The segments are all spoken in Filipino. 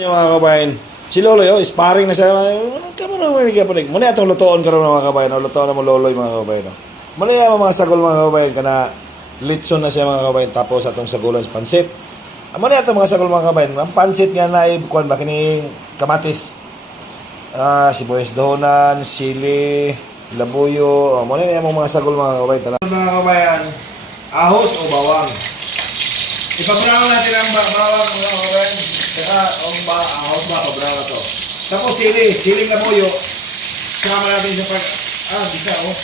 Yung mga kabayan, si Lolo yo, sparring na siya. Kamu na mga kabayan. Muna itong lutoon ka rin mga kabayan. Lutoon na mo Lolo yung mga kabayan. Muna yung mga sagol mga kabayan. Kana litson na siya mga kabayan. Tapos atong sagulan sa pansit. Muna itong mga sagol mga kabayan. Ang pansit nga na ibukuan ba kining kamatis. Sibuyas donan, sili, labuyo. Muna yung mga sagol mga kabayan. Mga kabayan, ahos o bawang. Ipabraw natin ang bawang mga kabayan. Saka ang ahos ba, pabraw na to. Tapos siling labuyo. Sama natin sa bisa oh.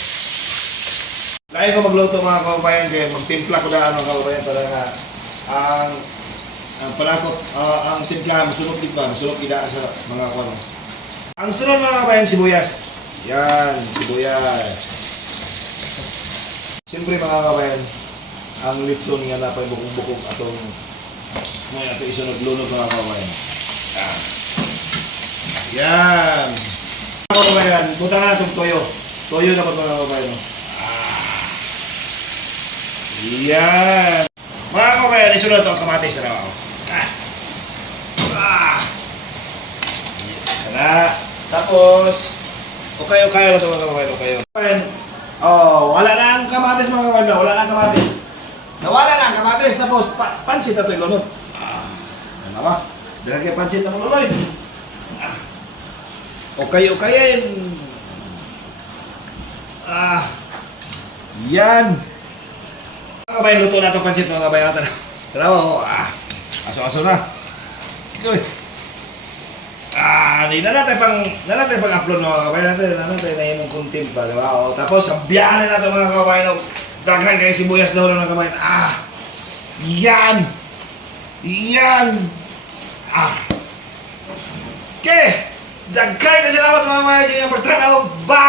Lain ko magluto mga kabayan kaya magtimpla ko na mga kabayan para nga ang panakot, ang timpla masulog dito, masulog idaan sa mga kuno. Ang sunod mga kabayan, sibuyas. Yan, sibuyas. Siyempre mga kabayan, ang litson nga na pa bukog-bukog atong may ato isunod lunod mga kabayan. Yan. Mga kabayan, buta na itong toyo. Toyo na po mga kabayan. Yan. Mga kabayan, isunod itong kamatis na ako. Kana. Tapos, okay na ito mga kabayan. Okay. Wala na ang kamatis mga kabayan. Wala na ang kamatis. Nawala na ang kamatis. Tapos, pansit na ito yung lunod. Ano ba? Dahil kaya pansit na mga luloy. Okay. Yan. Mga kabayan, luto na itong pansit mga kabayan natin. Tarawa, aso-aso na. Uy. Di na natin pang-upload mga kabayan natin. Na natin na yung content pa, diba? Tapos, sabihan na natin mga kabayan. Daghan kayo sibuyas daw ng mga kabayan. Yan. Okay. Daghan kasi naman mga kabayan sa inyong pagtanaw. Bye!